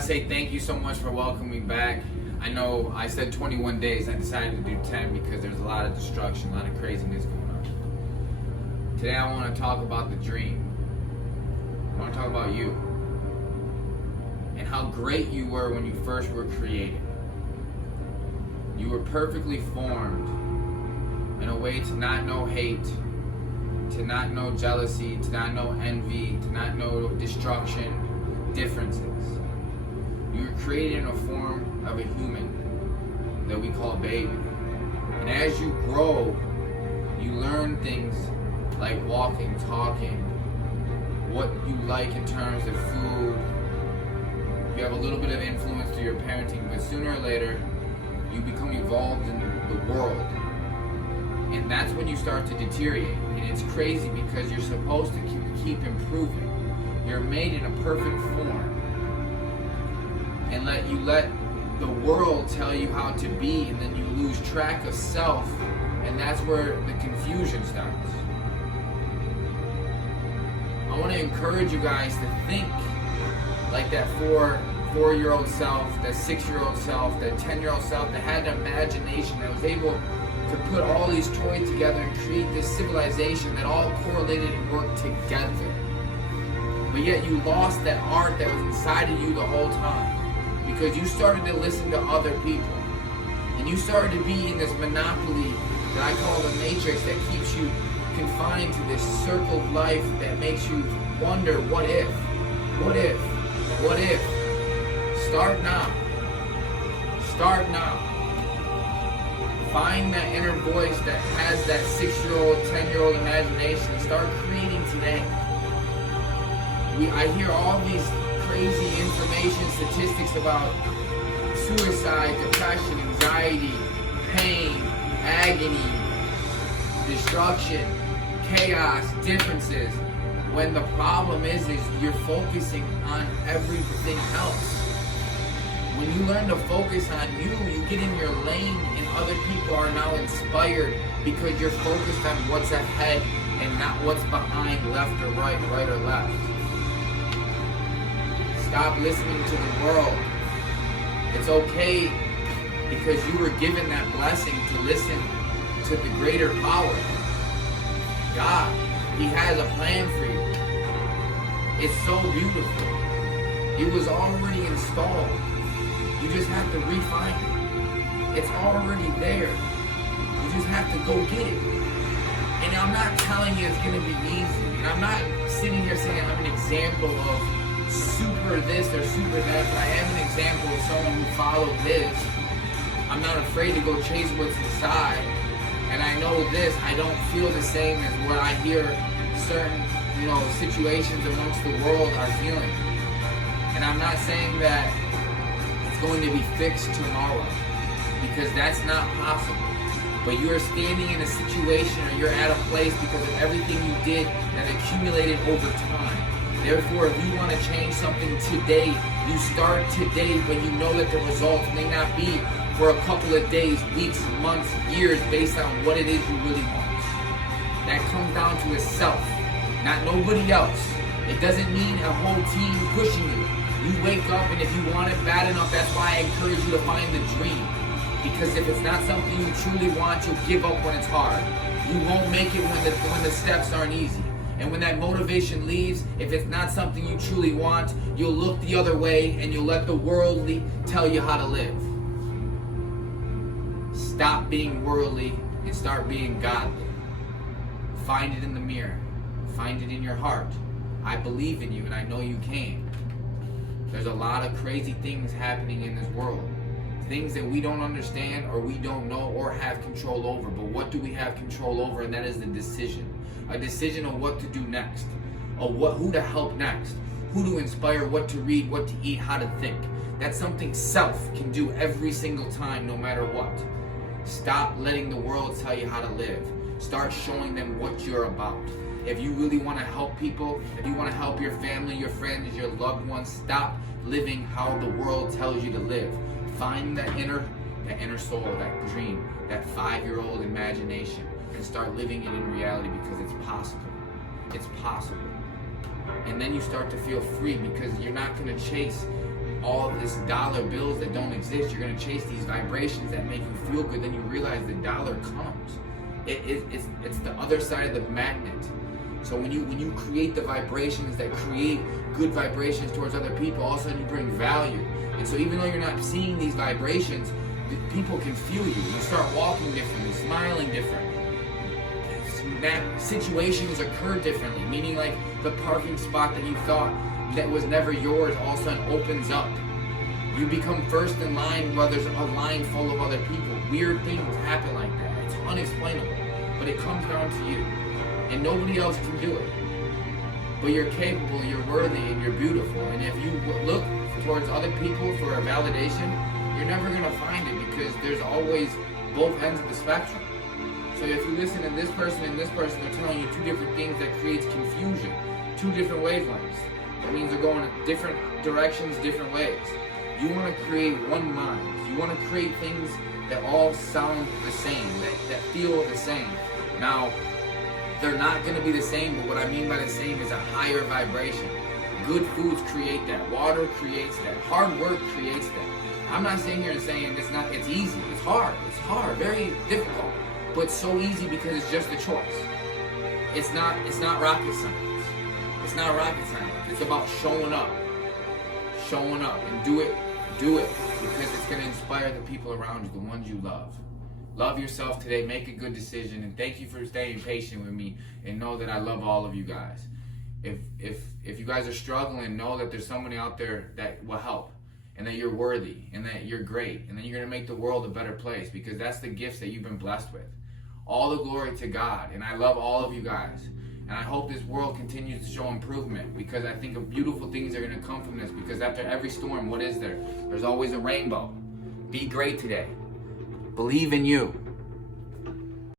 want to say thank you so much for welcoming me back. I know I said 21 days. I decided to do 10 because there's a lot of destruction, a lot of craziness going on. Today I want to talk about the dream. I want to talk about you and how great you were when you first were created. You were perfectly formed in a way to not know hate, to not know jealousy, to not know envy, to not know destruction, differences. You were created in a form of a human that we call a baby. And as you grow, you learn things like walking, talking, what you like in terms of food. You have a little bit of influence through your parenting, but sooner or later, you become involved in the world. And that's when you start to deteriorate. And it's crazy because you're supposed to keep improving. You're made in a perfect form. And you let the world tell you how to be, and then you lose track of self, and that's where the confusion starts. I want to encourage you guys to think like that four-year-old self, that 6-year-old self, that 10-year-old self that had an imagination, that was able to put all these toys together and create this civilization that all correlated and worked together. But yet you lost that art that was inside of you the whole time because you started to listen to other people. And you started to be in this monopoly that I call the matrix that keeps you confined to this circle of life that makes you wonder, what if? What if? What if? Start now. Start now. Find that inner voice that has that 6-year-old, 10-year-old imagination and start creating today. I hear all these crazy information, statistics about suicide, depression, anxiety, pain, agony, destruction, chaos, differences, when the problem is you're focusing on everything else. When you learn to focus on you, you get in your lane and other people are now inspired because you're focused on what's ahead and not what's behind, left or right or left. Stop listening to the world. It's okay because you were given that blessing to listen to the greater power. God, He has a plan for you. It's so beautiful. It was already installed. You just have to refine it. It's already there. You just have to go get it. And I'm not telling you it's going to be easy. And I'm not sitting here saying I'm an example of super this or super that, but I am an example of someone who followed this. I'm not afraid to go chase what's inside. And I know this, I don't feel the same as what I hear certain, situations amongst the world are feeling. And I'm not saying that going to be fixed tomorrow because that's not possible. But you are standing in a situation or you're at a place because of everything you did that accumulated over time. Therefore, if you want to change something today, you start today, but you know that the results may not be for a couple of days, weeks, months, years based on what it is you really want. That comes down to a self, not nobody else. It doesn't mean a whole team pushing you. You wake up, and if you want it bad enough, that's why I encourage you to find the dream. Because if it's not something you truly want, you'll give up when it's hard. You won't make it when the steps aren't easy. And when that motivation leaves, if it's not something you truly want, you'll look the other way and you'll let the worldly tell you how to live. Stop being worldly and start being godly. Find it in the mirror. Find it in your heart. I believe in you and I know you can. There's a lot of crazy things happening in this world. Things that we don't understand or we don't know or have control over. But what do we have control over? And that is the decision. A decision of what to do next. Of who to help next. Who to inspire, what to read, what to eat, how to think. That's something self can do every single time, no matter what. Stop letting the world tell you how to live. Start showing them what you're about. If you really want to help people, if you want to help your family, your friends, your loved ones, stop living how the world tells you to live. Find that inner soul, that dream, that 5-year-old imagination, and start living it in reality because it's possible. It's possible. And then you start to feel free because you're not going to chase all of this dollar bills that don't exist. You're going to chase these vibrations that make you feel good. Then you realize the dollar comes. It's the other side of the magnet. So when you create the vibrations that create good vibrations towards other people, all of a sudden you bring value. And so even though you're not seeing these vibrations, people can feel you. You start walking differently, smiling different. Situations occur differently, meaning like the parking spot that you thought that was never yours all of a sudden opens up. You become first in line while there's a line full of other people. Weird things happen like that. It's unexplainable, but it comes down to you. And nobody else can do it. But you're capable, you're worthy, and you're beautiful. And if you look towards other people for a validation, you're never going to find it, because there's always both ends of the spectrum. So if you listen to this person and this person, they're telling you two different things that creates confusion, two different wavelengths. That means they're going in different directions, different ways. You want to create one mind. You want to create things that all sound the same, that feel the same. Now, they're not going to be the same, but what I mean by the same is a higher vibration. Good foods create that. Water creates that. Hard work creates that. I'm not sitting here and saying it's easy. It's hard, very difficult. But so easy because it's just a choice. It's not rocket science. It's not rocket science. It's about showing up and do it because it's going to inspire the people around you, the ones you love. Love yourself today, make a good decision, and thank you for staying patient with me, and know that I love all of you guys. If you guys are struggling, know that there's somebody out there that will help, and that you're worthy, and that you're great, and that you're going to make the world a better place, because that's the gifts that you've been blessed with. All the glory to God, and I love all of you guys. And I hope this world continues to show improvement, because I think beautiful things are going to come from this, because after every storm, what is there? There's always a rainbow. Be great today. Believe in you.